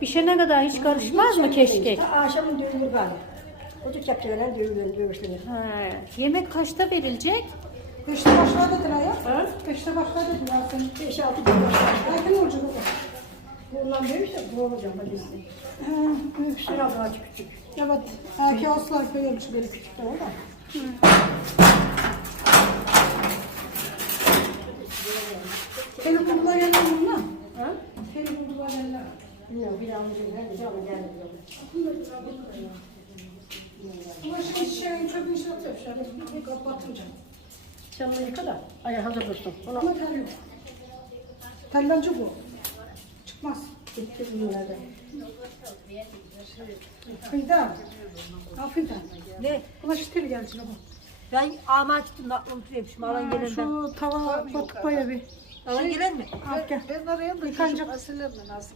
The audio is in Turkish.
Pişene kadar hiç karışmaz mı keşkek? Ha, Akşamın dövülür galiba. Ocak kepçelerine dövülür, dövüşlenir. Ha, yemek kaçta verilecek? Beşte başlar dediler ya. Ha? Beşte başlar dediler senin. 5-6 gün başlar. Erken olacak o da. Bundan büyük de bu olacak hadi size. Ha, büyük şey. Biraz daha küçük. Evet. Erkeği asla böyle ölçü böyle küçük de o da. Seni buldular Bilmiyorum bir almışım geldi ama geldi. Bulaşık şişenin çöpün içine atıyor şöyle bir kapatınca. Sen bunu yıka da ayağı hazır dursun. Ona Ama tel yok. Tellencik bu. Çıkmaz. gitti bunlardan. Fidan. Ha fidan. Ne? Bulaşık teli geldi baba. Ben ama gittim aklım tutuyormuş. Alan Ha, gelen ben. Şu tava batık baya bir. Alan gelen mi? Al gel. Ben arayayım da Yıkanacak. çocuk Asile'yle nasıl